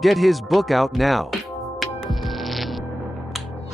Get his book out now.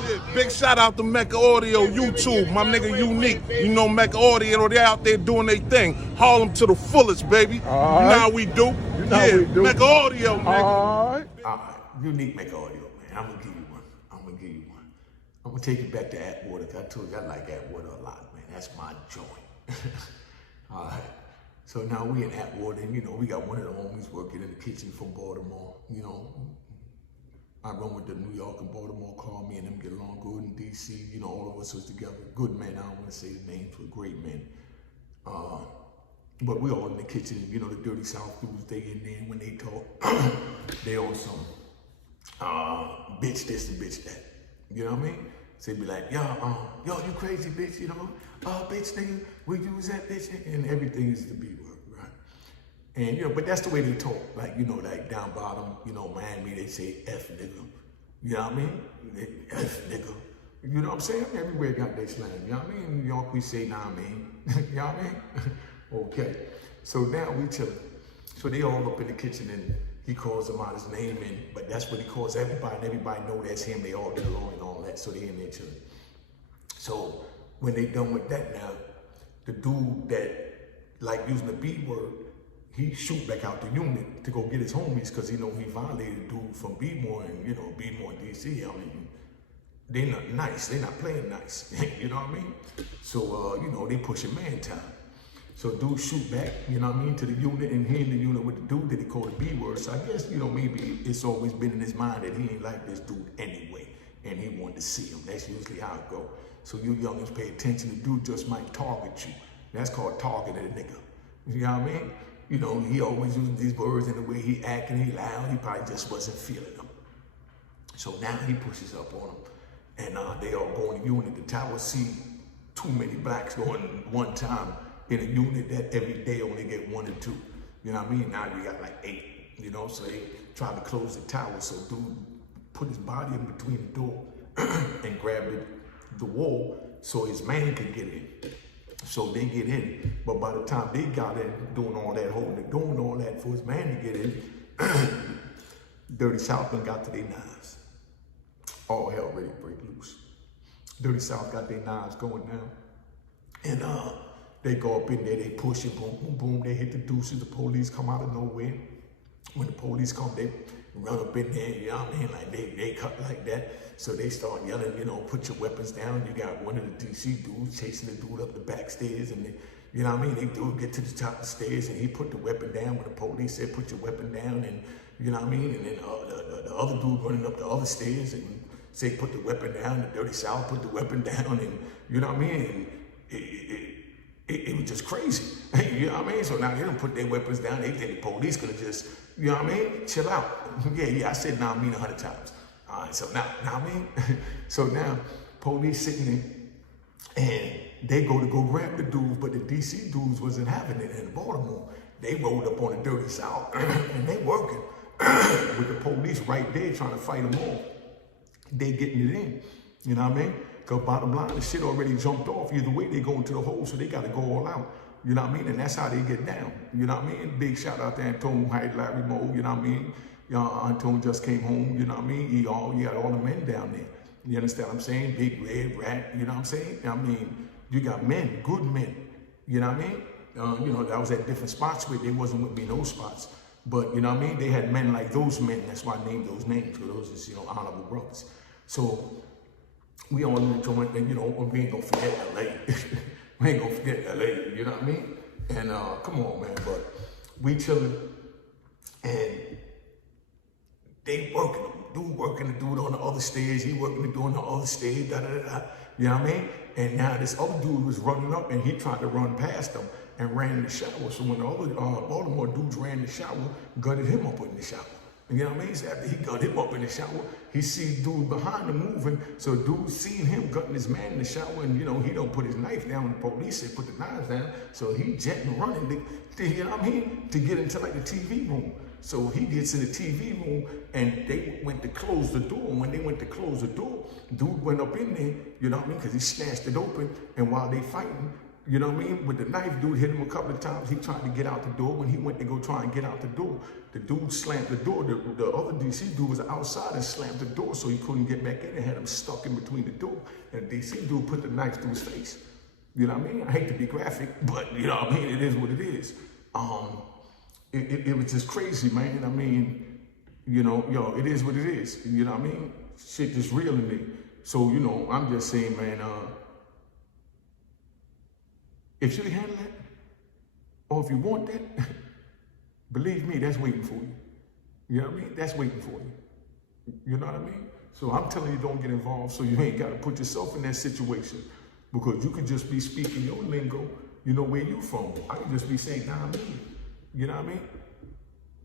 Yeah, big shout out to Mecca Audio, YouTube, my nigga Unique. You know Mecca Audio, they out there doing their thing. Harlem to the fullest, baby. You know how we do. You know how we do. Mecca Audio, nigga. All right. Unique Mecca Audio, man. I'm gonna give you one. I'm gonna take you back to Atwater. I told you I like Atwater a lot, man. That's my joint. All right. So now we in Atwater, and we got one of the homies working in the kitchen from Baltimore. I run with the New York and Baltimore car. Me and them get along good in DC. All of us was together. Good men. I don't want to say the names, but great men. But we all in the kitchen. The Dirty South dudes, they in there. When they talk, they on some bitch this and bitch that. You know what I mean? So they be like, yo, you crazy bitch, bitch nigga, we use that bitch, and everything is the B word, right? And but that's the way they talk. Like, like down bottom, Miami, they say F nigga. You know what I mean? F nigga. You know what I'm saying? Everywhere got their slang. You know what I mean? In New York we say nah mean. You know what I mean? Okay. So now we chillin'. So they all up in the kitchen and he calls him out his name, but that's what he calls everybody, and everybody know that's him. They all get along and all that, so they in there chilling. So when they done with that now, the dude that like using the B word, he shoot back out the unit to go get his homies because he violated dude from B-more and B-more DC. I mean, they not nice, they not playing nice. You know what I mean? So they pushing man time. So dude shoot back, to the unit, and he in the unit with the dude that he called the B word. So I guess, maybe it's always been in his mind that he ain't like this dude anyway, and he wanted to see him. That's usually how it go. So you youngins pay attention, the dude just might target you. That's called targeting a nigga. You know what I mean? He always using these words and the way he acting, he loud, he probably just wasn't feeling them. So now he pushes up on him, and they all go in the unit. The tower see too many blacks going one time in a unit that every day only get 1 or 2. You know what I mean? Now you got like 8, so they tried to close the tower. So dude put his body in between the door and grabbed the wall so his man could get in. So they get in, but by the time they got in, doing all that, holding the door and all that for his man to get in, Dirty South done got to their knives. All hell ready to break loose. Dirty South got their knives going now. And they go up in there, they push it, boom, boom, boom, they hit the deuces, the police come out of nowhere. When the police come, they run up in there, you know what I mean? Like they cut like that. So they start yelling, put your weapons down. You got one of the DC dudes chasing the dude up the back stairs, and they, you know what I mean? They do get to the top of the stairs, and he put the weapon down when the police said, put your weapon down, and you know what I mean? And then the other dude running up the other stairs and say, put the weapon down. The Dirty South put the weapon down, and you know what I mean? And it was just crazy. You know what I mean? So now they don't put their weapons down. They think the police could have just, you know what I mean? Chill out. Yeah, I said nah, I mean 100 times. All right, so now I mean? So now police sitting there and they go grab the dudes, but the DC dudes wasn't having it in Baltimore. They rolled up on the Dirty South and they working with the police right there trying to fight them off. They getting it in, you know what I mean? Because bottom line, the shit already jumped off. Either way, they go into the hole, so they got to go all out. You know what I mean? And that's how they get down. You know what I mean? Big shout out to Antone, Hyde, Larry Moe, you know what I mean? Antone just came home, you know what I mean? You got all the men down there. You understand what I'm saying? Big Red Rat, you know what I'm saying? I mean, you got men, good men, you know what I mean? That was at different spots with, they wasn't with me in those spots. But, you know what I mean? They had men like those men. That's why I named those names, because those is, honorable brothers. So we all in the joint, and, we ain't gonna forget LA. We ain't gonna forget LA, you know what I mean? And come on, man, but we chilling, and they working, dude working the dude on the other stairs, he working the dude on the other stairs, you know what I mean? And now this other dude was running up, and he tried to run past them and ran in the shower. So when the other Baltimore dudes ran in the shower, gutted him up in the shower. You know what I mean? So after he got him up in the shower, he sees dude behind him moving. So dude seen him gutting his man in the shower, and he don't put his knife down. The police said put the knives down. So he jetting running to you know what I mean? To get into like the TV room. So he gets in the TV room, and they went to close the door. And when they went to close the door, dude went up in there, you know what I mean? Because he snatched it open, and while they fighting, You know what I mean? With the knife, dude hit him a couple of times. He tried to get out the door. When he went to go try and get out the door, the dude slammed the door. The other DC dude was outside and slammed the door so he couldn't get back in and had him stuck in between the door. And the DC dude put the knife through his face. You know what I mean? I hate to be graphic, but you know what I mean? It is what it is. It was just crazy, man. I mean, you know, yo, it is what it is. You know what I mean? Shit just real to me. So, you know, I'm just saying, man, if you handle that, or if you want that, believe me, that's waiting for you. You know what I mean? That's waiting for you. You know what I mean? So I'm telling you, don't get involved so you ain't got to put yourself in that situation, because you could just be speaking your lingo, you know, where you from. I could just be saying, nah, I mean, you know what I mean?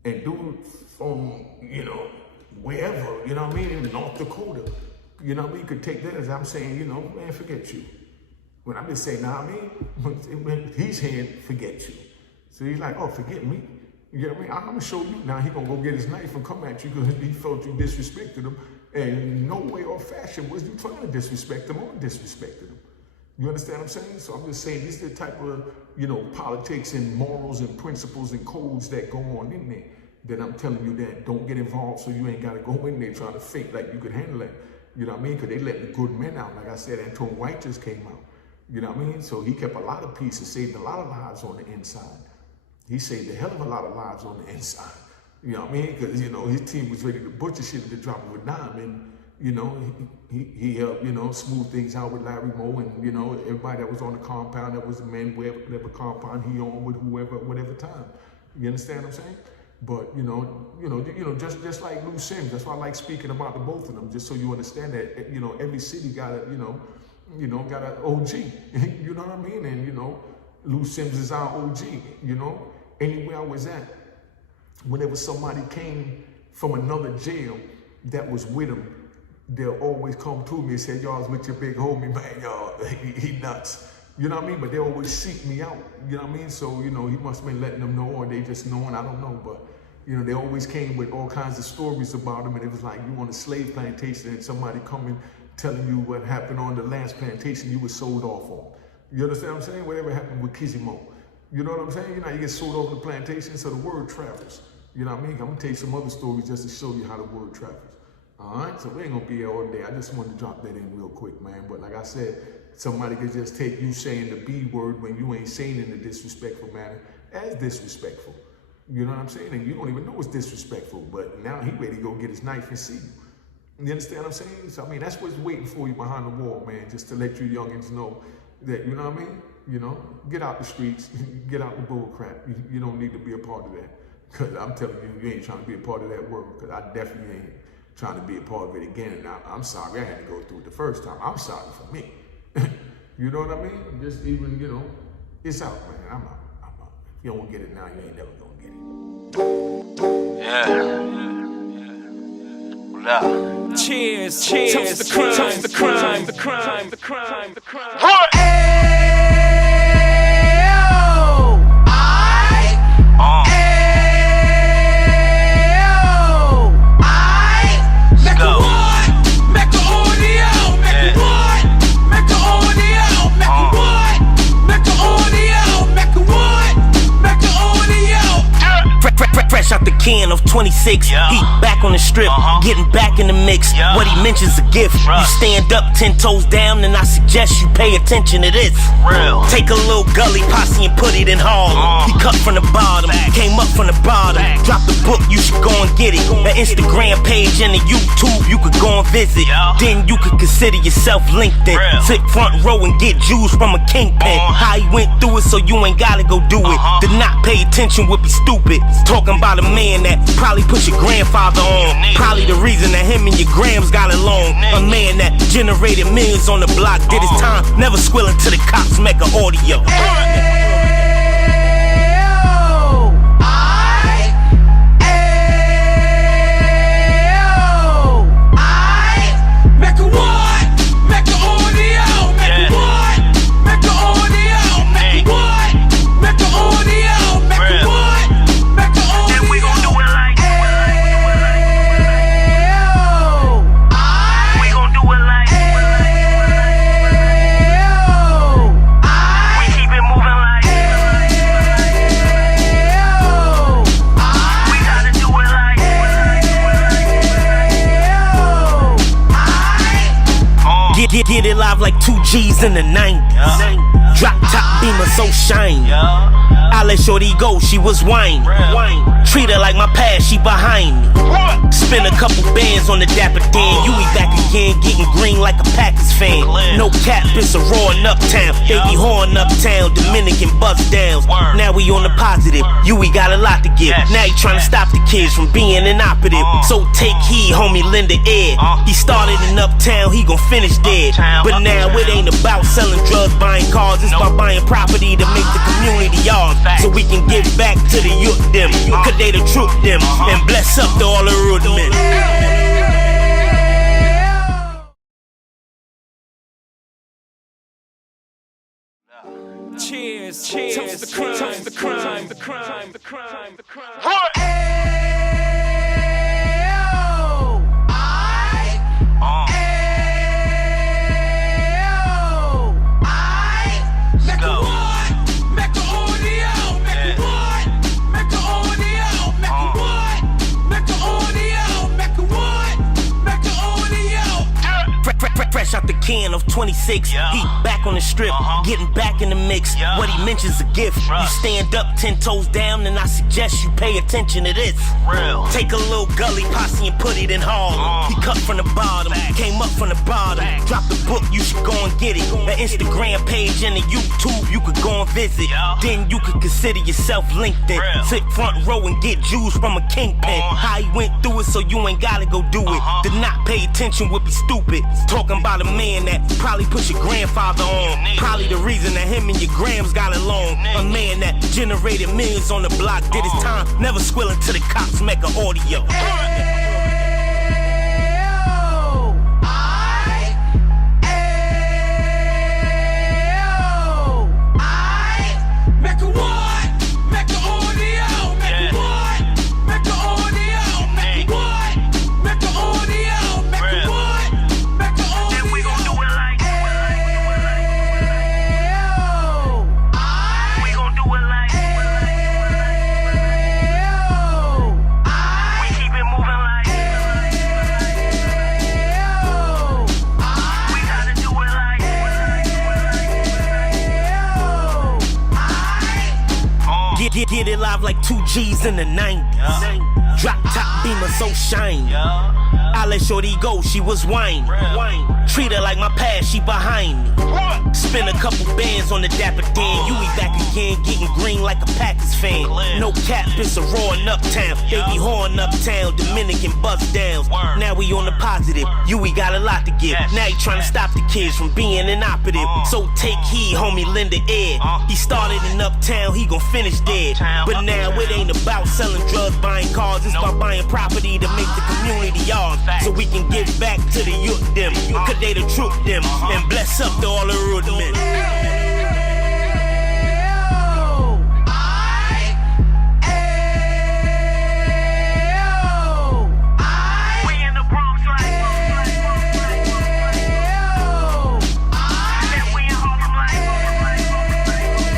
And dude from, you know, wherever, you know what I mean, in North Dakota, you know what I mean, could take that as I'm saying, you know, man, forget you. When I'm just saying, nah, I mean, when he's saying, forget you. So he's like, oh, forget me. You know what I mean? I'm gonna show you. Now he gonna go get his knife and come at you because he felt you disrespected him. And no way or fashion was you trying to disrespect him or disrespected him. You understand what I'm saying? So I'm just saying, this is the type of, you know, politics and morals and principles and codes that go on in there. That I'm telling you that don't get involved so you ain't gotta go in there trying to fake like you could handle it. You know what I mean? Because they let the good men out. Like I said, Antoine White just came out. You know what I mean? So he kept a lot of pieces, saved a lot of lives on the inside. He saved a hell of a lot of lives on the inside. You know what I mean? Because, you know, his team was ready to butcher shit at the drop of a dime. And, you know, he helped, you know, smooth things out with Larry Moe and, you know, everybody that was on the compound, that was the man, whatever compound he on with whoever, whatever time. You understand what I'm saying? But, you know, just like Lou Sims, that's why I like speaking about the both of them, just so you understand that, you know, every city got a, got an OG, you know what I mean? And, you know, Lou Sims is our OG, you know? Anywhere I was at, whenever somebody came from another jail that was with him, they'll always come to me and say, y'all, with your big homie, man, y'all, he nuts. You know what I mean? But they always seek me out, you know what I mean? So, you know, he must have been letting them know, or they just knowing, I don't know. But, you know, they always came with all kinds of stories about him. And it was like, you on a slave plantation and somebody coming telling you what happened on the last plantation you were sold off on. You understand what I'm saying? Whatever happened with Kizimo. You know what I'm saying? You know, you get sold off the plantation, so the word travels. You know what I mean? I'm gonna tell you some other stories just to show you how the word travels. All right, so we ain't gonna be here all day. I just wanted to drop that in real quick, man. But like I said, somebody could just take you saying the B word when you ain't saying it in a disrespectful manner as disrespectful. You know what I'm saying? And you don't even know it's disrespectful, but now he ready to go get his knife and see you. You understand what I'm saying? So, I mean, that's what's waiting for you behind the wall, man, just to let you youngins know that, you know what I mean? You know, get out the streets, get out the bull crap. You don't need to be a part of that. Because I'm telling you, you ain't trying to be a part of that world, because I definitely ain't trying to be a part of it again. And I'm sorry I had to go through it the first time. I'm sorry for me. You know what I mean? Just even, you know, it's out, man. I'm out. If you don't get it now, you ain't never gonna get it. Yeah. Cheers, cheers, toast the crime, toast the crime, the crime, the crime, the crime. Fresh out the can of 26, yeah. Heat back on the strip, getting back in the mix. Yeah. What he mentions a gift. You stand up 10 toes down, and I suggest you pay attention to this. Real. Take a little gully posse and put it in Harlem. He cut from the bottom, came up from the bottom. Drop the book, you should go and get it. The Instagram page and the YouTube, you could go and visit. Then you could consider yourself LinkedIn. Sit front row and get Jews from a kingpin. How he went through it, so you ain't gotta go do it. To not pay attention would be stupid. Talking about a man that probably put your grandfather on. Probably the reason that him and your grams got along. A man that generated millions on the block, did his time, never squilling to the cops, Mecca audio. Get it live like 2 G's in the 90s. Drop top beamer so shiny. I let shorty go, she was whining. Treat her like my past, she behind me. Spin a couple bands on the Dapper Dan. You be back again, getting green like a Packers fan. No cap, it's a raw in Uptown. Baby horn Uptown, Dominican bust downs. Now we on the positive, we got a lot to give. Now he tryna stop the kids from being inoperative. So take heed, homie, lend an ear. He started in Uptown, he gon' finish dead. But now it ain't about selling drugs, buying cars. It's about buying property to make the community ours. So we can give back to the youth them, cause they the truth them. And bless up to all the road men. Cheers, cheers, toast the crime, toast the crime, the crime, the crime, the crime. What? Fresh out the can of 26, he back on the strip, getting back in the mix. What he mentions a gift. You stand up 10 toes down, and I suggest you pay attention to this. Take a little gully posse and put it in Harlem. He cut from the bottom, came up from the bottom. Drop the book, you should go and get it. The Instagram page and the YouTube, you could go and visit. Then you could consider yourself LinkedIn. Sit front row and get Jews from a kingpin. How he went through it, so you ain't gotta go do it. To not pay attention would be stupid. Talking about a man that probably put your grandfather on. Probably the reason that him and your grams got along. A man that generated millions on the block, did his time, never squilling to the cops, Mecca audio. Get it live like 2 G's in the 90s. Drop top beamer so shiny. I let shorty go, she was whining. Treat her like my past, she behind me. Spin a couple bands on the Dapper Dan. You be back again, getting green like a Packers fan. No cap, it's a raw in Uptown. Baby horn Uptown, Dominican bust downs. Now we on the positive, we got a lot to give. Now he tryna stop the kids from being inoperative. So take heed, homie, lend an ear. He started in Uptown, he gon' finish dead. But now it ain't about selling drugs, buying cars. It's about buying property to make the community ours. So we can give back to the youth them, cause they the truth them. And bless up to all the road men.